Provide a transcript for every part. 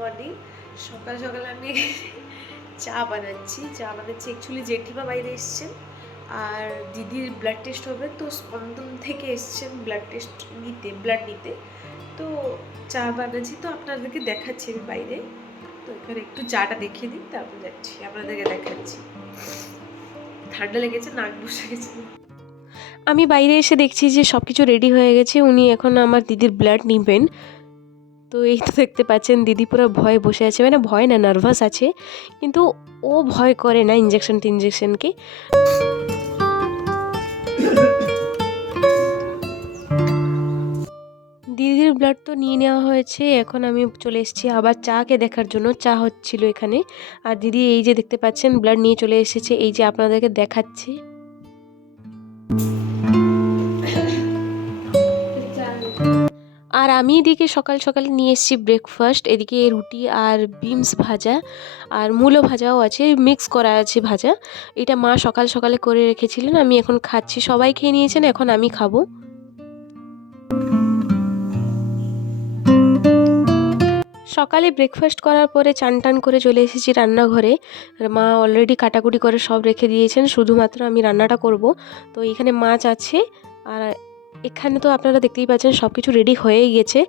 Morning. সকাল সকাল আমি চা বানাচ্ছি। অ্যাকচুয়ালি জেঠিমা বাইরে এসছেন আর দিদির ব্লাড টেস্ট হবে, তো স্পন্দন থেকে এসছেন ব্লাড নিতে। তো চা বানাচ্ছি, তো আপনাদেরকে দেখাচ্ছি আমি বাইরে। তো এখানে একটু চাটা দেখিয়ে দিই, তারপর যাচ্ছি আপনাদেরকে দেখাচ্ছি। ঠান্ডা লেগেছে, নাক বসে গেছে। আমি বাইরে এসে দেখছি যে সব কিছু রেডি হয়ে গেছে। উনি এখন আমার দিদির ব্লাড নিবেন। তো এই তো দেখতে পাচ্ছেন দিদি পুরো ভয়ে বসে আছে, মানে ভয় না, নার্ভাস আছে, কিন্তু ও ভয় করে না ইঞ্জেকশনকে। দিদির ব্লাড তো নিয়ে নেওয়া হয়েছে, এখন আমি চলে এসেছি আবার চাকে দেখার জন্য। চা হচ্ছিল এখানে, আর দিদি এই যে দেখতে পাচ্ছেন ব্লাড নিয়ে চলে এসেছে, এই যে আপনাদেরকে দেখাচ্ছে। আর আমি এদিকে সকাল সকালে নিয়ে এসেছি ব্রেকফাস্ট, এদিকে রুটি আর বিনস ভাজা আর মূলো ভাজাও আছে, মিক্স করা আছে ভাজা। এটা মা সকাল সকালে করে রেখেছিলেন, আমি এখন খাচ্ছি। সবাই খেয়ে নিয়েছেন, এখন আমি খাবো। সকালে ব্রেকফাস্ট করার পরে চান টান করে চলে এসেছি রান্নাঘরে। মা অলরেডি কাটাকুটি করে সব রেখে দিয়েছেন, শুধুমাত্র আমি রান্নাটা করব। তো এখানে মাছ আছে, আর এখানে তো আপনারা দেখতেই পাচ্ছেন সব কিছু রেডি হয়েই গেছে।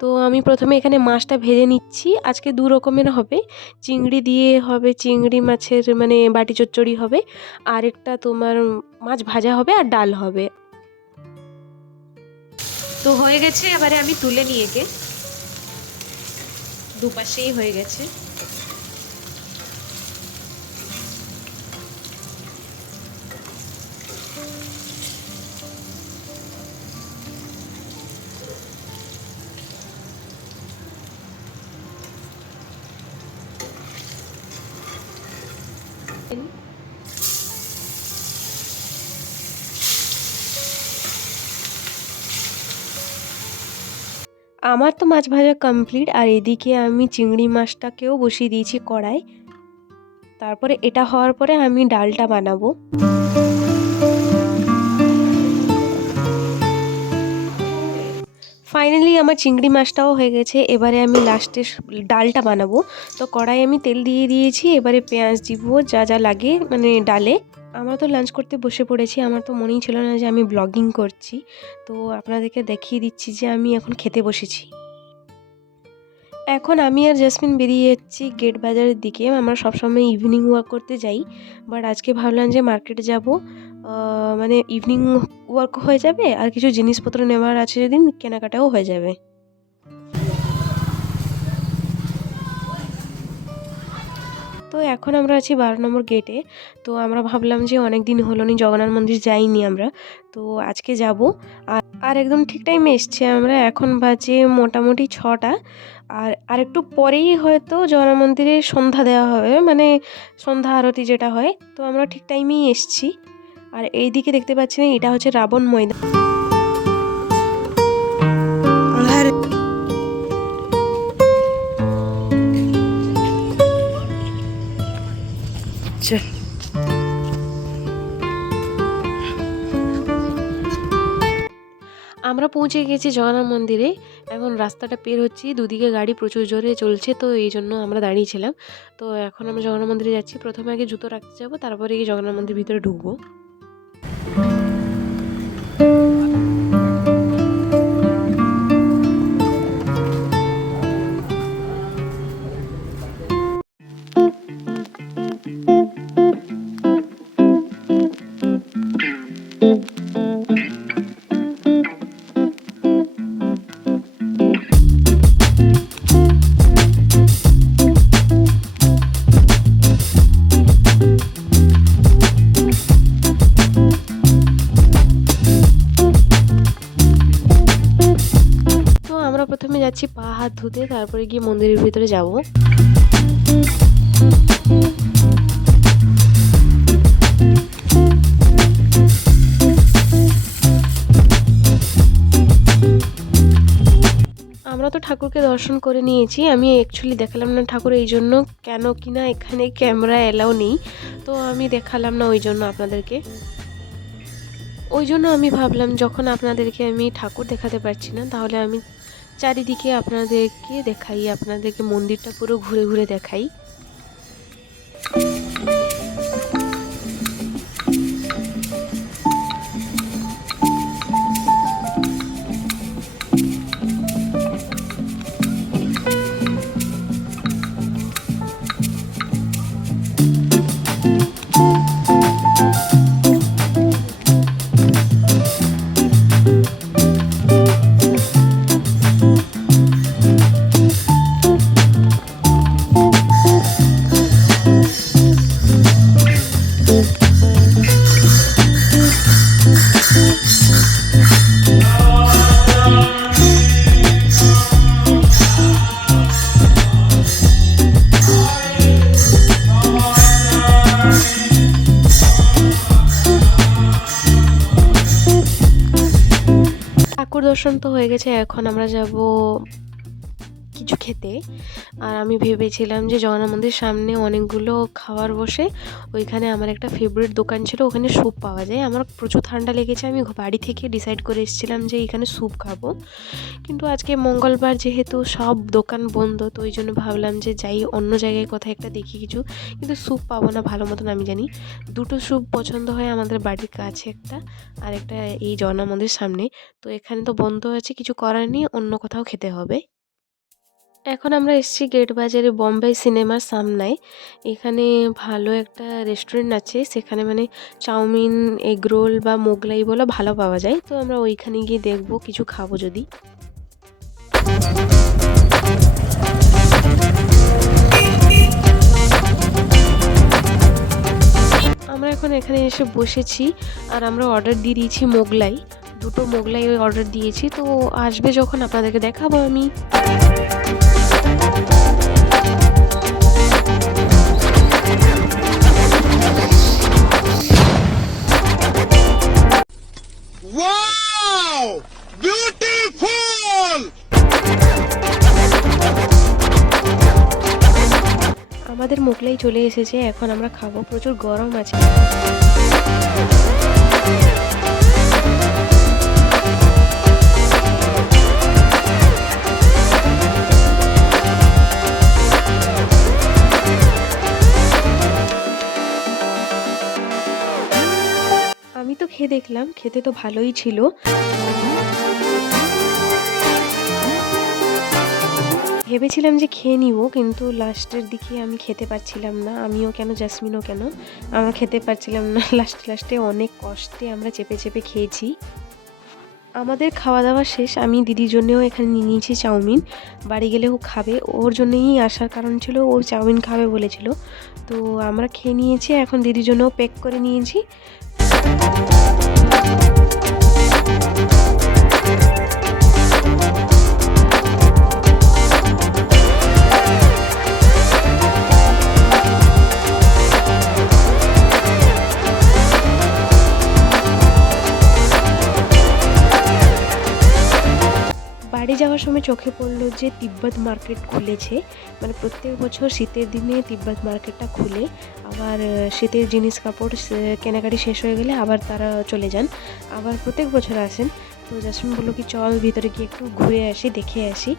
তো আমি প্রথমে এখানে মাছটা ভেজে নিচ্ছি। আজকে দু রকমের হবে, চিংড়ি দিয়ে হবে, চিংড়ি মাছের মানে বাটি চচ্চড়ি হবে, আর একটা তোমার মাছ ভাজা হবে আর ডাল হবে। তো হয়ে গেছে, এবারে আমি তুলে নিয়ে গিয়ে দুপাশেই হয়ে গেছে। আমার তো মাছ ভাজা কমপ্লিট, আর এদিকে আমি চিংড়ি মাছটাকেও বসিয়ে দিয়েছি কড়াই। তারপরে এটা হওয়ার পরে আমি ডালটা বানাবো। ফাইনালি আমার চিংড়ি মাছটাও হয়ে গেছে, এবারে আমি লাস্টে ডালটা বানাবো। তো কড়াই আমি তেল দিয়ে দিয়েছি, এবারে পেঁয়াজ দিব যা যা লাগে মানে ডালে। আমরা তো লাঞ্চ করতে বসে পড়েছি, আমার তো মনেই ছিল না যে আমি ব্লগিং করছি। তো আপনাদেরকে দেখিয়ে দিচ্ছি যে আমি এখন খেতে বসেছি। এখন আমি আর জেসমিন বেরিয়ে যাচ্ছি গেট বাজারের দিকে। আমরা সবসময় ইভিনিং ওয়াক করতে যাই, বাট আজকে ভাবলাম যে মার্কেটে যাব, মানে ইভিনিং ওয়াক হয়ে যাবে আর কিছু জিনিসপত্র নেওয়ার আছে, যেদিন কেনাকাটাও হয়ে যাবে। তো এখন আমরা আছি 12 নম্বর গেটে। তো আমরা ভাবলাম যে অনেক দিন হলো নি জগন্নাথ মন্দির যাইনি আমরা, তো আজকে যাব। আর একদম ঠিক টাইমে এসছি আমরা, এখন বাজে মোটামুটি 6টা। আর একটু পরেই হয়তো জগন্নাথ মন্দিরে সন্ধ্যা দেওয়া হবে, মানে সন্ধ্যা আরতি যেটা হয়। তো আমরা ঠিক টাইমেই এসছি। আর এই দিকে দেখতে পাচ্ছেন এটা হচ্ছে রাবণ ময়দান। আমরা পৌঁছে গেছি জগন্নাথ মন্দিরে। এখন রাস্তাটা পের হচ্ছি, দুদিকে গাড়ি প্রচুর জোরে চলছে, তো এই জন্য আমরা দাঁড়িয়েছিলাম। তো এখন আমরা জগন্নাথ মন্দিরে যাচ্ছি। প্রথমে আগে জুতো রাখতে যাবো, তারপরে গিয়ে জগন্নাথ মন্দির ভিতরে ঢুকবো। তো আমরা প্রথমে যাচ্ছি পা হাত ধুতে, তারপরে গিয়ে মন্দিরের ভিতরে যাব। আমরা তো ঠাকুরকে দর্শন করে নিয়েছি। আমি অ্যাকচুয়ালি দেখালাম না ঠাকুর এই জন্য, কেন কিনা এখানে ক্যামেরা এলাও নেই, তো আমি দেখালাম না ওই জন্য আপনাদেরকে। ওই জন্য আমি ভাবলাম যখন আপনাদেরকে আমি ঠাকুর দেখাতে পারছি না, তাহলে আমি চারিদিকে আপনাদেরকে দেখাই, আপনাদেরকে মন্দিরটা পুরো ঘুরে ঘুরে দেখাই। ঠাকুর দর্শন তো হয়ে গেছে, এখন আমরা যাব কিছু খেতে। আর আমি ভেবেছিলাম যে জগন্নাথ মন্দিরের সামনে অনেকগুলো খাবার বসে, ওইখানে আমার একটা ফেভারিট দোকান ছিল, ওখানে স্যুপ পাওয়া যায়। আমার প্রচুর ঠান্ডা লেগেছে, আমি বাড়ি থেকে ডিসাইড করে এসেছিলাম যে এখানে স্যুপ খাবো, কিন্তু আজকে মঙ্গলবার যেহেতু সব দোকান বন্ধ, তো ওই জন্য ভাবলাম যে যাই অন্য জায়গায় কোথাও একটা দেখি কিছু, কিন্তু স্যুপ পাবো না ভালো মতন আমি জানি। দুটো স্যুপ পছন্দ হয় আমাদের বাড়ির কাছে একটা, আর একটা এই জগন্নাথ মন্দিরের সামনে। তো এখানে তো বন্ধ আছে, কিছু করার নেই, অন্য কোথাও খেতে হবে। এখন আমরা এসেছি গেট বাজারে বম্বে সিনেমার সামনায়। এখানে ভালো একটা রেস্টুরেন্ট আছে, সেখানে মানে চাউমিন, এগরোল বা মোগলাই বলো ভালো পাওয়া যায়। তো আমরা ওইখানে গিয়ে দেখবো কিছু খাবো যদি। আমরা এখন এখানে এসে বসেছি, আর আমরা অর্ডার দিয়ে দিয়েছি মোগলাই, দুটো মোগলাই অর্ডার দিয়েছি। তো আসবে যখন আপনাদেরকে দেখাবো আমি। Wow! Beautiful! আমাদের মোগলাই চলে এসেছে, এখন আমরা খাবো, প্রচুর গরম আছে। আমি তো খেয়ে দেখলাম, খেতে তো ভালোই ছিল। ভেবেছিলাম যে খেয়ে নিব, কিন্তু লাস্টের দিকে আমি খেতে পারছিলাম না, আমিও কেন জাসমিনও কেন, আমরা খেতে পারছিলাম না। লাস্টে অনেক কষ্টে আমরা চেপে চেপে খেয়েছি। আমাদের খাওয়া দাওয়া শেষ, আমি দিদির জন্যেও এখানে নিয়ে নিয়েছি চাউমিন, বাড়ি গেলে ও খাবে, ওর জন্যই আসার কারণ ছিল, ও চাউমিন খাবে বলেছিল। তো আমরা খেয়ে নিয়েছি, এখন দিদির জন্যও প্যাক করে নিয়েছি। বাড়ি যাওয়ার সময় চোখে পড়লো যে তিব্বত মার্কেট খুলেছে, মানে প্রত্যেক বছর শীতের দিনে তিব্বত মার্কেটটা খুলে, আবার শীতের জিনিস কাপড় কেনাকাটি শেষ হয়ে গেলে আবার তারা চলে যান, আবার প্রত্যেক বছর আসেন। তো জাসমিন বললো কি চল ভিতরে গিয়ে একটু ঘুরে আসি, দেখে আসি।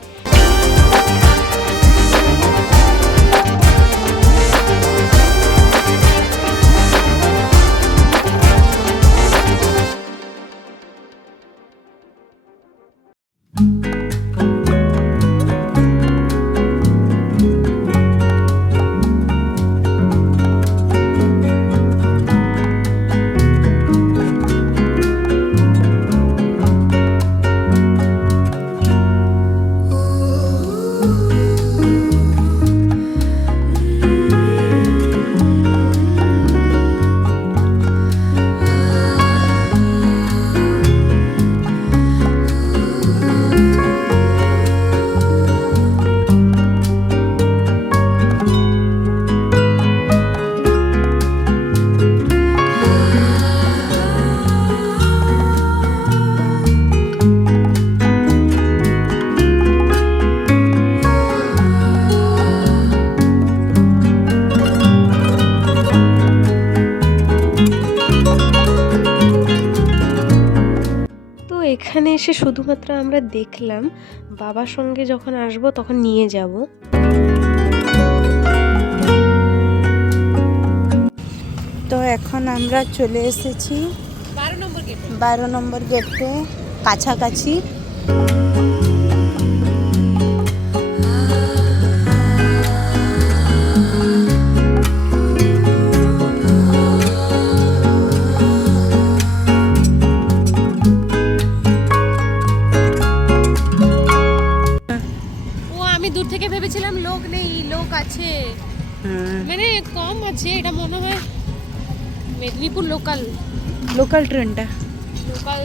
এখানে এসে শুধুমাত্র আমরা দেখলাম, বাবার সঙ্গে যখন আসবো তখন নিয়ে যাব। তো এখন আমরা চলে এসেছি 12 নম্বর গেটে কাছাকাছি। আমি দূর থেকে ভেবেছিলাম লোক নেই, লোক আছে, মানে কম আছে। এটা মনে হয় মেদিনীপুর লোকাল ট্রেনটা। লোকাল।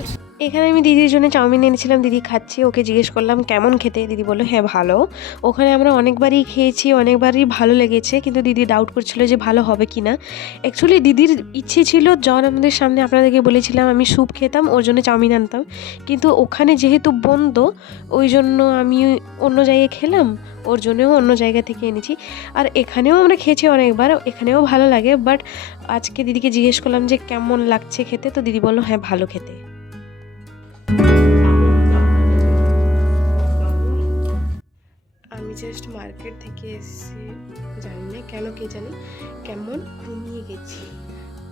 এখানে আমি দিদির জন্য চাউমিন এনেছিলাম, দিদি খাচ্ছি। ওকে জিজ্ঞেস করলাম কেমন খেতে, দিদি বললো হ্যাঁ ভালো। ওখানে আমরা অনেকবারই খেয়েছি, অনেকবারই ভালো লেগেছে, কিন্তু দিদি ডাউট করছিল যে ভালো হবে কি না। অ্যাকচুয়ালি দিদির ইচ্ছে ছিল, জন আমাদের সামনে আপনাদেরকে বলেছিলাম আমি স্যুপ খেতাম, ওর জন্য চাউমিন আনতাম, কিন্তু ওখানে যেহেতু বন্ধ ওই জন্য আমি অন্য জায়গায় খেলাম, ওর জন্যও অন্য জায়গা থেকে এনেছি। আর এখানেও আমরা খেয়েছি অনেকবার, এখানেও ভালো লাগে, বাট আজকে দিদিকে জিজ্ঞেস করলাম যে কেমন লাগছে খেতে, তো দিদি বললো হ্যাঁ ভালো খেতে। আমি জাস্ট মার্কেট থেকে এসেছি, জানি না কেন, কে জানি কেমন ঘুমিয়ে গেছি।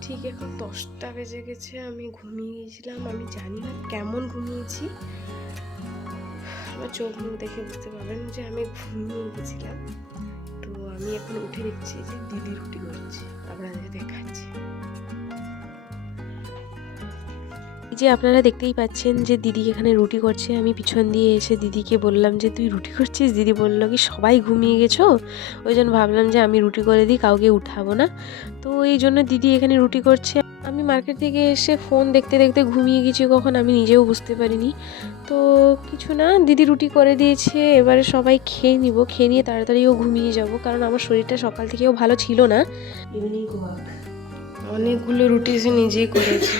ঠিক এখন 10টা বেজে গেছে, আমি ঘুমিয়ে গেছিলাম, আমি জানি না কেমন ঘুমিয়েছি। আমার চোখ মুখ দেখে বুঝতে পারবেন যে আমি ঘুমিয়ে গেছিলাম। তো আমি এখন উঠে দেখছি যে দিদি রুটি করছে, আপনাদের দেখাচ্ছি। যে আপনারা দেখতেই পাচ্ছেন যে দিদি এখানে রুটি করছে। আমি পিছন দিয়ে এসে দিদিকে বললাম যে তুই রুটি করছিস? দিদি বললো কি সবাই ঘুমিয়ে গেছো, ওই জন্য ভাবলাম যে আমি রুটি করে দিই, কাউকে উঠাবো না। তো এই জন্য দিদি এখানে রুটি করছে। আমি মার্কেট থেকে এসে ফোন দেখতে দেখতে ঘুমিয়ে গেছি কখন আমি নিজেও বুঝতে পারিনি। তো কিছু না, দিদি রুটি করে দিয়েছে, এবারে সবাই খেয়ে নিব, খেয়ে নিয়ে তাড়াতাড়িও ঘুমিয়ে যাব, কারণ আমার শরীরটা সকাল থেকেও ভালো ছিল না। ইভিনিং ওয়াক, অনেকগুলো রুটি সে নিজেই করেছে,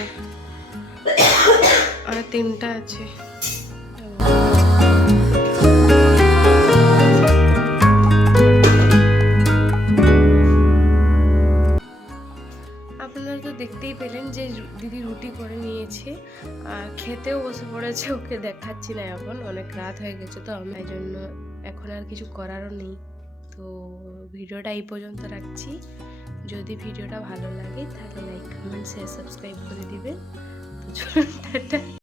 আর 3টা আছে। আপনারা তো দেখতেই পেলেন যে দিদি রুটি করে নিয়েছে আর খেতেও বসে পড়েছে। ওকে দেখাচ্ছি না, এখন অনেক রাত হয়ে গেছে, তো আমি এই জন্য এখন আর কিছু করারও নেই। তো ভিডিওটা এই পর্যন্ত রাখছি। যদি ভিডিওটা ভালো লাগে তাহলে লাইক, কমেন্ট, শেয়ার, সাবস্ক্রাইব করে দিবেন। তো চলুন টাটা।